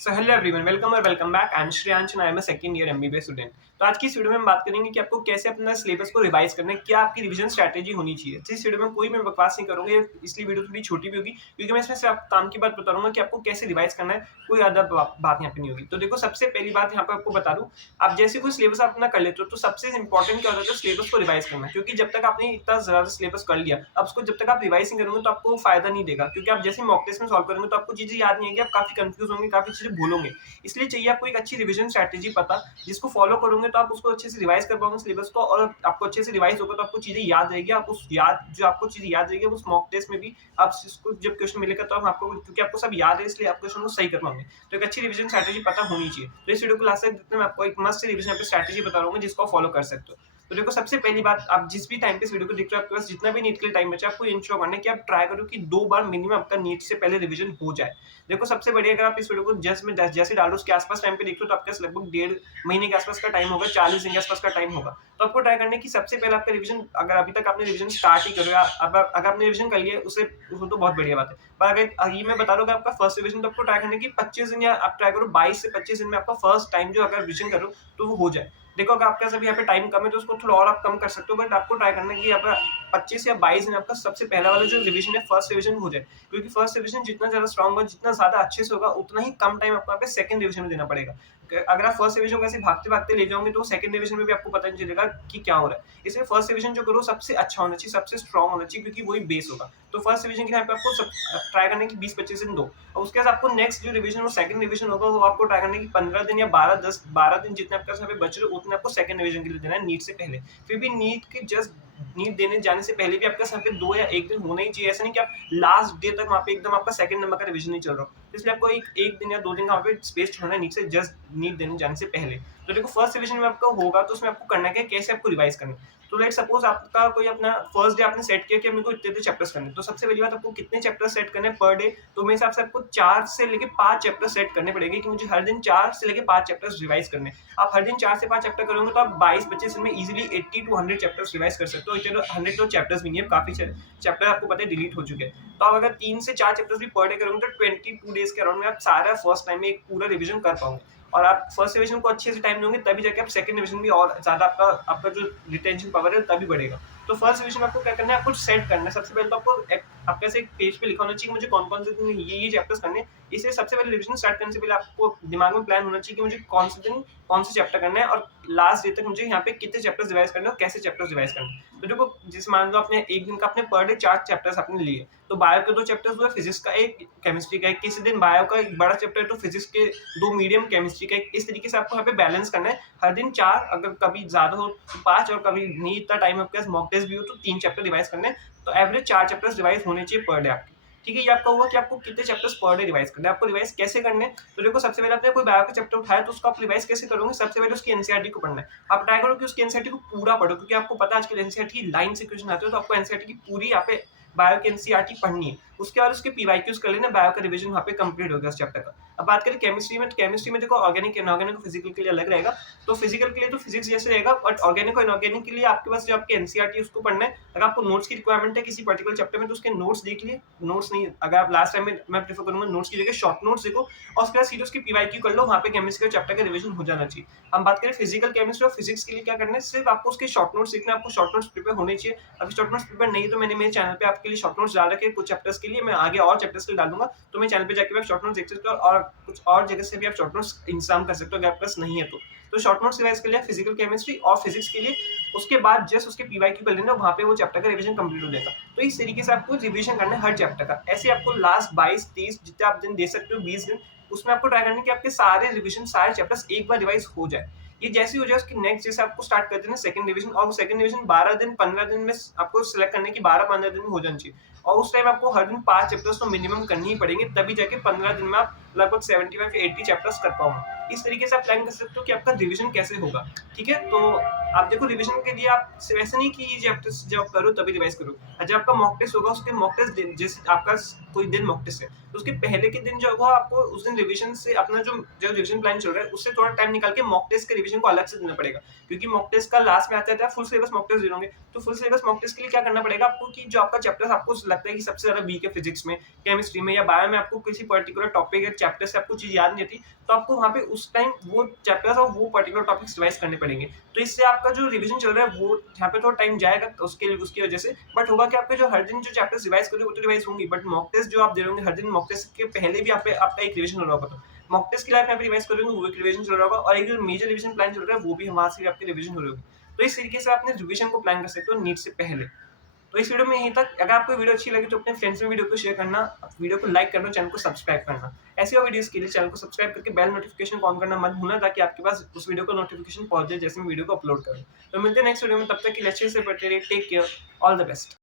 So hello everyone, welcome और welcome back. I am Shreyansh and I am a second year MBBS student. तो आज की इस video में हम बात करेंगे कि आपको कैसे अपना सिलेबस को रिवाइज करना है, क्या आपकी रिवीजन स्ट्रैटेजी होनी चाहिए। तो इस वीडियो में कोई मैं बकवास नहीं करूंगा, इसलिए वीडियो थोड़ी छोटी भी होगी क्योंकि मैं इसमें से आप काम की बात बता दूंगा कि आपको कैसे रिवाइज करना है। कोई अदर बात यहाँ पे नहीं होगी। तो देखो, सबसे पहली बात यहाँ पे आपको बता दूं, आप जैसे कोई सिलेबस अपना कर लेते हो तो सबसे इंपॉर्टेंट क्या होता है, सिलेबस को रिवाइज करना। क्योंकि जब तक आपने इतना ज्यादा सिलेबस कर लिया, अब उसको जब तक आप रिवाइज नहीं करोगे तो आपको फायदा नहीं देगा। क्योंकि आप जैसे मॉक टेस्ट में सॉल्व करोगे तो आपको चीजें याद नहीं आएगी, आप काफी कंफ्यूज होंगे, काफी चीजें भूलोगे। इसलिए चाहिए आपको एक अच्छी रिवीजन स्ट्रैटेजी पता, जिसको फॉलो करोगे तो आप उसको अच्छे से रिवाइज कर पाओगे सिलेबस को, और आपको अच्छे से रिवाइज होगा तो आपको चीजें याद रहेगी। आप उस याद जो आपको चीजें याद रहेगी उस मॉक टेस्ट में भी आप इसको जब क्वेश्चन मिलेगा तो आपको, क्योंकि आपको सब याद है इसलिए आप क्वेश्चन को सही कर पाओगे। तो एक अच्छी रिवीजन स्ट्रैटेजी पता होनी चाहिए। तो इस वीडियो को लास्ट तक देखते मैं आपको एक मस्त रिवीजन स्ट्रैटेजी बता रहा हूँ जिसको फॉलो कर सकते हो। तो देखो, सबसे पहली बात, आप जिस भी टाइम पे इस वीडियो को देख रहे हो, आपके पास जितना भी नीट के लिए टाइम बचा, आपको इंश्योर करना है कि आप ट्राई करो कि 2 बार मिनिमम आपका नीट से पहले रिवीजन हो जाए। देखो, सबसे बढ़िया, अगर आप इस वीडियो को जैसे डालो उसके आसपास टाइम पे देख लो तो आपके पास लगभग 1.5 महीने के आसपास का टाइम होगा, 40 दिन के आसपास का टाइम होगा। तो आपको ट्राई करना है कि सबसे पहले आपका रिवीजन, अगर अभी तक आपने रिवीजन स्टार्ट ही करो या अगर आपने रिवीजन कर लिया उसे तो बहुत बढ़िया बात है। पर अगर ये मैं बता रहा हूँ आपका फर्स्ट रिवीजन, तो आपको ट्राई करना है कि 25 दिन, या आप ट्राई करो 22 से 25 दिन में आपका फर्स्ट टाइम जो अगर रिवीजन करो तो वो हो जाए। देखो, अगर आपके पास अभी यहाँ पे टाइम कम है तो उसको थोड़ा और आप कम कर सकते हो, बट आपको ट्राई करना है कि आपका 25 या 22 दिन आपका सबसे पहला वाला जो रिवीजन है, फर्स्ट रिवीजन हो जाए। क्योंकि फर्स्ट रिवीजन जितना ज्यादा स्ट्रांग होगा, जितना ज्यादा अच्छे से होगा, उतना ही कम टाइम आपको यहाँ पे सेकंड रिवीजन में देना पड़ेगा। अगर आप फर्स्ट रिवीजन को ऐसे भागते भागते ले जाओगे तो सेकंड रिवीजन में भी आपको पता नहीं चलेगा कि क्या हो रहा है। इसलिए फर्स्ट रिवीजन जो करो सबसे अच्छा होना चाहिए, सबसे स्ट्रांग होना चाहिए, क्योंकि वही बेस होगा। तो फर्स्ट रिवीजन के यहाँ पे आपको ट्राई करने की 20-25 दिन दो, और उसके बाद आपको नेक्स्ट जो रिवीजन, वो सेकंड रिवीजन होगा, वो आपको ट्राई करने की 15 दिन या 12 दिन जितने आपके पास बच रहे उतने आपको सेकंड रिवीजन के लिए देना है नीट से पहले। फिर भी नीट देने जाने से पहले भी आपके पास यहाँ पे 2 या 1 दिन होना ही चाहिए। ऐसा नहीं कि आप लास्ट डे तक वहाँ पे एकदम आपका सेकंड नंबर का रिवीजन नहीं चल रहा हो। इसलिए आपको एक दिन या 2 दिन का वहाँ पे स्पेस छोड़ना है नीट से, जस्ट नीट देने जाने से पहले। तो देखो, फर्स्ट रिवीजन में आपका होगा तो उसमें आपको करना है कैसे आपको रिवाइज करना है। तो लेट सपोज आपका कोई अपना फर्स्ट डे आपने सेट किया कि मेरे को इतने चैप्टर्स करने हैं। तो सबसे पहली बात, आपको कितने चैप्टर्स सेट करने हैं पर डे। तो मेरे हिसाब से आपको 4 से लेके 5 चैप्टर सेट करने पड़ेंगे कि मुझे हर दिन 4 से लेके 5 चैप्टर्स रिवाइज करने हैं। आप हर दिन 4 से 5 चैप्टर करोगे तो आप 22-25 दिन में इजीली 80 टू 100 चैप्टर्स रिवाइज कर सकते हो। इतने 100 तो चैप्टर्स भी नहीं है, काफी चैप्टर आपको पता है डिलीट हो चुके हैं। तो आप अगर 3 से 4 चैप्टर्स भी पर डे करोगे तो 22 डेज के अराउंड में आप सारा फर्स्ट टाइम में एक पूरा रिवीजन कर पाओगे। और आप फर्स्ट रिवीजन को अच्छे से टाइम दोगे तभी जाके आप सेकंड रिवीजन भी और ज्यादा आपका आपका जो रिटेंशन पावर है तभी बढ़ेगा। तो फर्स्ट रिवीजन में आपको क्या करना है, आपको सेट करना है। सबसे पहले तो आपको आपके से एक पेज पे लिखा होना चाहिए मुझे कौन कौन से दिन ये चैप्टर्स करने हैं। इसलिए सबसे पहले रिवीजन स्टार्ट करने से पहले आपको दिमाग में प्लान होना चाहिए कि मुझे कौन से दिन कौन से चैप्टर करना है, और लास्ट डे तक मुझे यहाँ पे कितने चैप्टर्स रिवाइज करने हैं और कैसे चैप्टर्स रिवाइज करने हैं। तो देखो, जैसे मान लो आपने एक दिन का अपने पर डे 4 चैप्टर्स आपने लिए, तो बायो के 2 चैप्टर्स हुए, फिजिक्स का एक, केमिस्ट्री का एक। किसी दिन बायो का एक बड़ा चैप्टर है तो फिजिक्स के 2 मीडियम, केमिस्ट्री का एक। इस तरीके से आपको यहाँ पे बैलेंस करना है। हर दिन 4, अगर कभी ज्यादा हो तो 5, और कभी नहीं इतना टाइम आपके पास मॉक टेस्ट भी हो तो 3 चैप्टर रिवाइज करने हैं। तो एवरेज 4 चैप्टर्स रिवाइज होने चाहिए पर डे आपके। ठीक है, ये आपका हुआ कि आपको कितने चैप्टर्स पर डे रिवाइज करने हैं। आपको रिवाइज कैसे करने हैं, तो देखो, सबसे पहले आपने कोई बायो का चैप्टर उठाया तो उसको आप रिवाइज कैसे करोगे। सबसे पहले उसकी एनसीईआरटी को पढ़ना है। आप ट्राई करो कि उसकी एनसीईआरटी को पूरा पढ़ो, क्योंकि आपको पता है आजकल एनसीईआरटी लाइन से क्वेश्चन आते हो, तो आपको एनसीईआरटी की पूरी यहाँ पे बायो की एनसीईआरटी पढ़नी है। उसके बाद उसके पीवाईक्यूज कर लेना, बायो का रिवीजन वहाँ पे कंप्लीट हो गया उस चैप्टर का। अब बात करें केमिस्ट्री में, तो केमिस्ट्री में देखो, ऑर्गेनिक इनऑर्गेनिक फिजिकल के लिए अलग रहेगा। तो फिजिकल के लिए तो फिजिक्स जैसे रहेगा, बट ऑर्गेनिक और इनऑर्गेनिक के लिए आपके पास जो आपकी एनसीईआरटी है उसको पढ़ना है। अगर आपको नोट्स की रिक्वायरमेंट है किसी पर्टिकुलर चैप्टर में तो उसके नोट्स देख लिए। नोट्स नहीं, अगर आप लास्ट टाइम में, मैं प्रेफर करूंगा नोट्स की जगह शॉर्ट नोट्स देखो, और उसके बाद सीधे उसकी पीवाईक्यू कर लो। वहाँ पे केमिस्ट्री के चैप्टर का रिवीजन हो जाना चाहिए। हम बात करें फिजिकल केमिस्ट्री और फिजिक्स के लिए क्या करना है, सिर्फ आपको उसके शॉर्ट नोट्स सीखना है। आपको शॉर्ट नोट्स प्रिपेयर होने चाहिए। अगर शॉर्ट नोट्स प्रिपेयर नहीं है तो मैंने मेरे चैनल पे आपके लिए शॉर्ट नोट्स डाल रखे हैं कुछ चैप्टर्स के लिए, मैं आगे और चैप्टर्स के लिए डालूंगा। तो मेरे चैनल पे जाके आप शॉर्ट नोट्स देख सकते हो, और कुछ और जगह से भी आप शॉर्ट नोट्स इंतजाम कर सकते हो अगर आपके पास नहीं है तो शॉर्ट नोट्स रिवाइज कर लिया फिजिकल केमिस्ट्री और फिजिक्स के लिए। उसके बाद जस्ट उसके पीवाईक्यू कर लेना, वहाँ पे वो चैप्टर का रिवीजन कंप्लीट हो जाएगा। तो इस तरीके से आपको रिवीजन करना है हर चैप्टर का। ऐसे आपको लास्ट 22-30 जितने आप दिन दे सकते हो, 20 दिन, उसमें आपको ट्राई करना है कि आपके सारे रिवीजन, सारे चैप्टर्स एक बार रिवाइज हो जाए। ये जैसे ही हो जाए उसकी नेक्स्ट जैसे आपको स्टार्ट कर देना सेकंड रिवीजन, और सेकंड रिवीजन 12 दिन 15 दिन में आपको सिलेक्ट करने की 12-15 दिन में हो जानी चाहिए। और उस टाइम आपको हर दिन 5 चैप्टर्स तो मिनिमम करनी ही पड़ेंगे, तभी जाके 15 दिन में आप लगभग 75-80 चैप्टर्स कर पाओगे। इस तरीके से आप प्लान कर सकते हो कि आपका रिवीजन कैसे होगा। ठीक है, तो आप देखो, रिवीजन के लिए आप सिर्फ ऐसा नहीं कि ये चैप्टर्स जब करो तभी रिवाइज करो। जब आपका मॉक टेस्ट होगा, उसके मॉक टेस्ट जैसे आपका कोई दिन मॉक टेस्ट है तो उसके पहले के दिन जो होगा, आपको उस दिन रिवीजन से अपना जो रिवीजन प्लान चल रहा है उससे थोड़ा टाइम निकाल के मॉक टेस्ट के रिवीजन को अलग से देना पड़ेगा। क्योंकि मॉक टेस्ट का लास्ट में आता है फुल सिलेबस मॉक टेस्ट दे दोगे तो फुल सिलेबस मॉक टेस्ट के लिए क्या करना पड़ेगा आपको कि जो आपका चैप्टर्स आपको लगता है कि सबसे ज़्यादा वीक है फिजिक्स में, केमिस्ट्री में या बायो में, आपको किसी पर्टिकुलर टॉपिक या चैप्टर से आपको चीज़ याद नहीं आती, तो आपको वहाँ पे उस टाइम वो चैप्टर्स और वो पर्टिकुलर टॉपिक्स रिवाइज करने पड़ेंगे। तो इससे आपका जो रिवीजन चल रहा है वो यहाँ पे थोड़ा टाइम जाएगा उसके उसकी वजह से, बट होगा कि आपके जो हर दिन जो चैप्टर्स रिवाइज कर रहे हो वो तो रिवाइज होंगी, बट मॉक टेस्ट जो आप दे रहे होंगे हर दिन, मॉक टेस्ट के पहले भी आपका एक रिवीजन हो रहा होगा। तो मॉक टेस्ट के लिए आप यहाँ पे रिवाइज कर रहे होंगे, वो एक रिवीजन चल रहा होगा, और एक जो मेजर रिवीजन प्लान चल रहा है वो भी वहाँ से भी आपकी रिवीजन हो रही होगी। तो इस तरीके से आपने रिवीजन को प्लान कर सकते हो नीट से पहले। तो इस वीडियो में यहीं तक। अगर आपको वीडियो अच्छी लगी तो अपने फ्रेंड्स में वीडियो को शेयर करना, वीडियो को लाइक करना, चैनल को सब्सक्राइब करना। ऐसी और वीडियोस के लिए चैनल को सब्सक्राइब करके बेल नोटिफिकेशन को ऑन करना मत भूलना, ताकि आपके पास उस वीडियो का नोटिफिकेशन पहुंच जाए जैसे मैं वीडियो को अपलोड करूँ। तो मिलते हैं नेक्स्ट वीडियो में, तब तक के लिए अच्छे से पढ़ते रहिए। Take care, all the best.